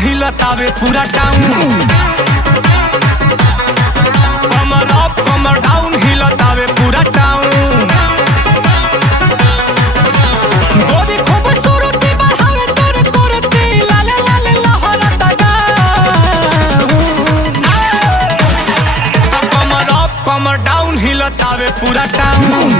हिलतावे पूरा टाउन। कमर अप कमर डाउन हिलतावे पूरा टाउन। गोरी खूबसूरती बढ़ावे तोरे कुर्ती लाले लाले लहरता गाउन। कमर अप कमर डाउन हिलतावे पूरा टाउन।